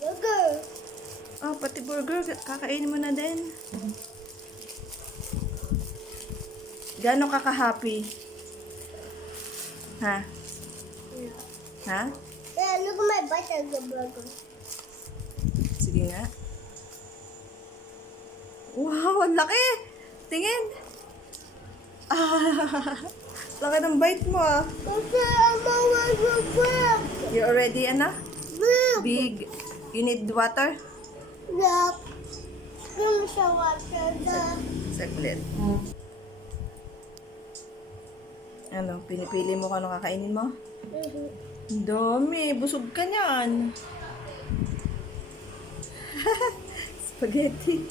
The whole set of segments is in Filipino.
Burger. Oh, pati burger, kakainin mo na din. Gaano ka ka-happy? Ha? Ha? Yeah, look at my bite of the burger. Sige nga. Wow, ang laki! Tingin! Ah, laki ng bite mo ah. Kasi I'm always a grab. You already, ano? Grab. Big. You need water? Yup. Give me some water. Saglit. Ano, pinipili mo kung ano kakainin mo? Ang dami, busog ka niyan. Spaghetti.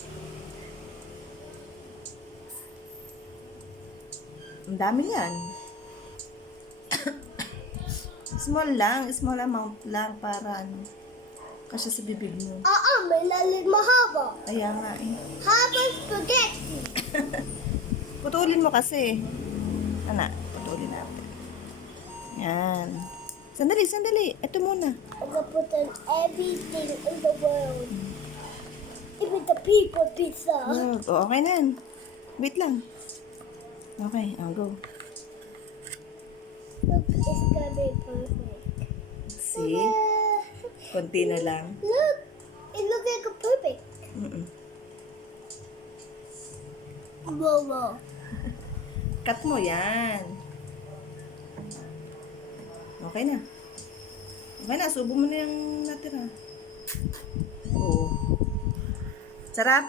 Ang dami yan. small amount lang para ano, kasi sa bibig mo. May lalim mahaba. Kaya nga eh. Haba spaghetti. Putulin mo kasi. Ana, putulin natin. Yan. Sandali. Ito muna. I'm gonna put in everything in the world. Even the people pizza. Okay na yan. Wait lang. Okay, go. Look, it's gonna be perfect. See? Konti na lang. Look, it looks like a perfect. Momo. Cut mo yan. Okay na. Okay na, subo mo na yung natira. Oo. Sarap.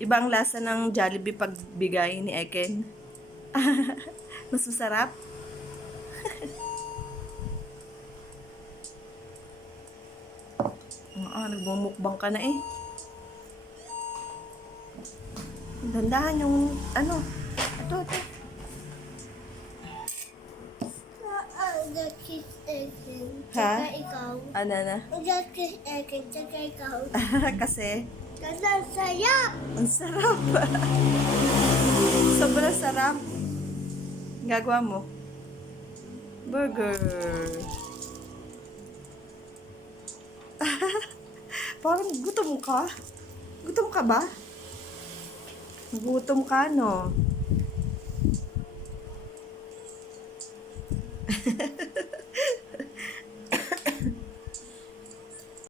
Ibang lasa ng Jollibee pag bigay ni Eken. Mas masarap. Nagmumukbang ka na eh. Dandahan yung ano. Ito. The kiss egg. Ha? Tsaka ikaw. Ano na? The kiss egg. Tsaka ikaw. Kasi, Kasi ang sayap. ang sarap. Sobrang sarap. Gagawa mo. Burger. Parang gutom ka? Gutom ka ba? Gutom ka, no?